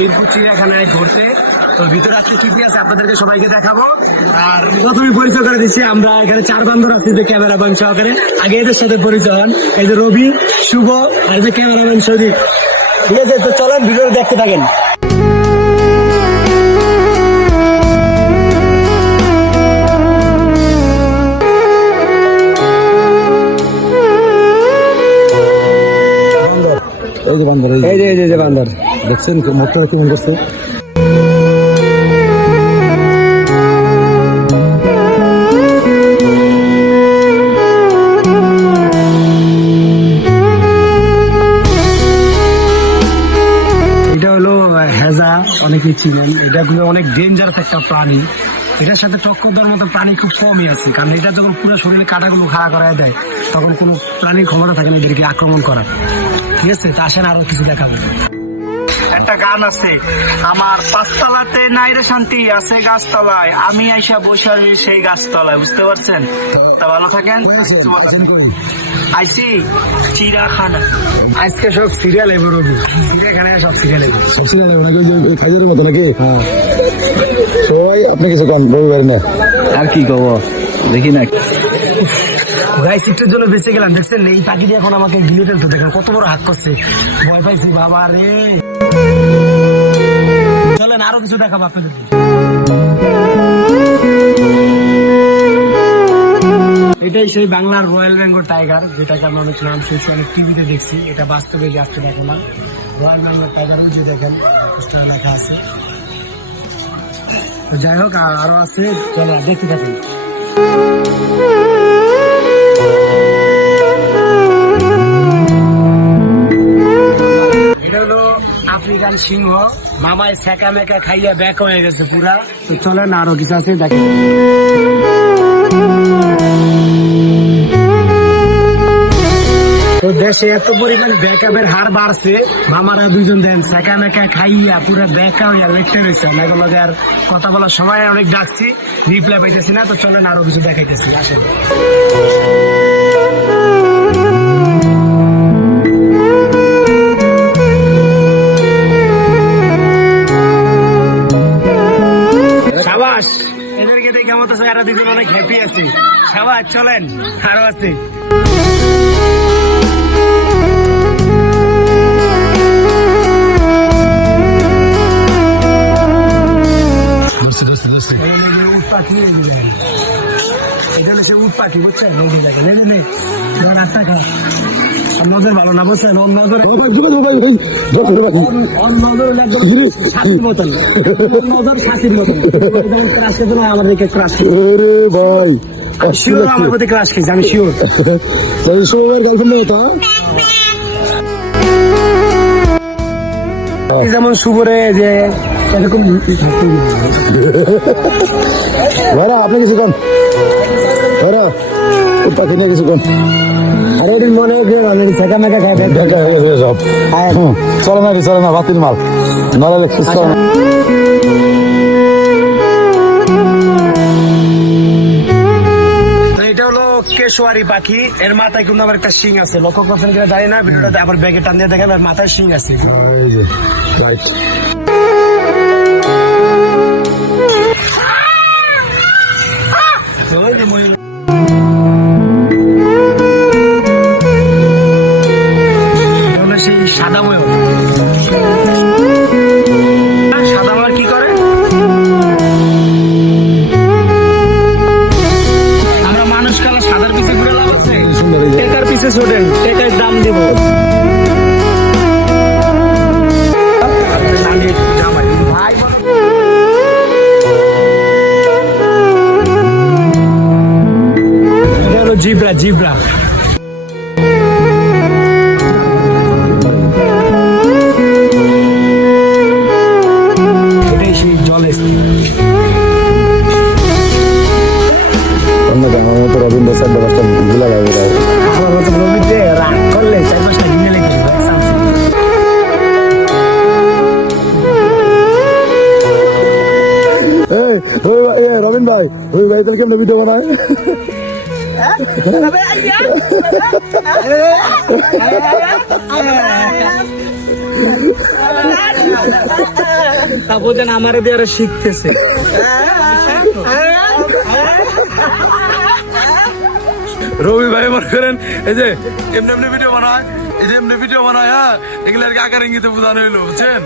মিরপুর চিড়িয়াখানায় ঘুরতে। তো ভিতরে আজকে কি কি আছে আপনাদেরকে সবাইকে দেখাবো। আর প্রথমে পরিচয় করে দিচ্ছি, আমরা এখানে 4 বান্ধব আছি যে ক্যামেরাম্যান সহকারে। আগে এদের সাথে পরিচয় হন। এই যে রবি, শুভ আর যে ক্যামেরাম্যান সদীপ। ঠিক আছে, তো চলেন ভিডিও দেখতে থাকেন। এই যে বান্দর, এই যে বান্দর দেখছেন মোটরটা কেমন করছে। এটা হলো হেজা, অনেকেই চিনেন। এটা গুলো অনেক ডেঞ্জারাস একটা প্রাণী। এটার সাথে টক্কর দেওয়ার মতো প্রাণী খুব কমই আছে, কারণ এটা যখন পুরো শরীরে কাঁটাগুলো খাড়া করায় দেয় তখন কোনো প্রাণীর ক্ষমতা থাকে না এদেরকে আক্রমণ করার। ঠিক আছে, তা আসেন আরো কিছু দেখাবো। একটা গান আছে, আমার 5 তলাতে নাই রে শান্তি, আছে গাছতলায়, আমি আইসা বসে সেই গাছতলায়। বুঝতে পারছেন? তা ভালো থাকেন। আইসি চিড়িয়াখানা, আজকে সব সিরিয়াল এবার রবি, চিড়িয়াখানায় সব সিরিয়াল এবার। সব সিরিয়াল নাকি ওই খাইজের মতো নাকি? সবাই আপনি কিছু কন রবিবারে না আর কি কব, দেখি না গাই সিটের জন্য বেঁচে গেলাম। দেখছেন এই পাখিটি এখন আমাকে গিলে ফেলতে, দেখেন কত বড় হাত করছে। ভয় পাইছি বাবা রে। চলেন আরো কিছু দেখাবো আপনাদের। এটাই সেই বাংলার রয়্যাল বেঙ্গল টাইগার, যেটাকে আমরা অনেক নাম শুনছি, অনেক টিভিতে দেখছি। এটা বাস্তবে আজকে দেখালাম। রয়্যাল বেঙ্গল টাইগার যে দেখেন পোস্টার লেখা আছে। তো যাই হোক আরো আছে, চলো দেখতে থাকুন। এটা হলো আফ্রিকান সিংহ, মামায় সেকা মেকা খাইয়া ব্যাক হয়ে গেছে পুরা। তো চলেন আরো কিছু আছে দেখেন। তো দেশে এত পরিমাণ ব্যাকআপের হার বাড়ছে, মামারা দুজন দেন সেকা মেকা খাইয়া পুরা ব্যাকা হইয়া লেখতে গেছে। আমাকে আর কথা বলার সময় অনেক ডাকছি, রিপ্লাই পাইতেছি না। তো চলেন আরো কিছু দেখাইতেছি, আসেন। সাবাস, এদেরকে দেখে আমার তো এরা দুজন অনেক হ্যাপি আছে। সাবাস, চলেন আরো আছে। উট পাখি, এটা হচ্ছে উট পাখি, বুঝছেন? রাস্তা খা, নজর ভালো না, বুঝছেন? ওর নজর সাথীর মতন, নজর সাথীর মতন। ক্রাশ খেতে নয় আমাদেরকে, ক্রাশ ভাই শিওর আমার প্রতি ক্রাশ খেয়েছে, আমি শিওর। যেমন শুভরে যে এরকম ভাইরা আপনি কিছু কম, ভাইরা পাখি নিয়ে কিছু কম। আরে এদিন মনে হয় সেকা মেকা খাই সব চলে না বাতিল মাল নলে লেখছিস। এটা হলো কেশোয়ারি পাখি, এর মাথায় কিন্তু আবার একটা শিং আছে। লক্ষ্য করছেন কিনা জানি না, ভিডিওটা আবার ব্যাগে টান দিয়ে দেখেন, আর মাথায় শিং আছে। সেই সাদা ময়ূর, সাদা ময়ূর কি করে? আমরা মানুষ কালা সাদার পিছে ঘুরে লাভ আছে? টেকার পিছে ছোটেন, টেকার দাম দিব। এটা হলো জিব্রা, জিব্রা। রবীন্দ্র স্যার ব্যবস্থা ভুলে যাবে, রবিতে রাগ করলে 4-5টা দিনে লেগে রবীন ভাই, ওই ভাই তাহলে কেমন ভিডিও বানায়? তা বোঝেন আমারে দিয়ে আরো শিখতেছে। রবি ভাই মনে করেন এই যে এমনি এমনি ভিডিও বানায়, এই যে এমনি ভিডিও বানায়, হ্যাঁ এগুলো আর কি আকার ইঙ্গিতে বোঝানো হইলো, বুঝছেন?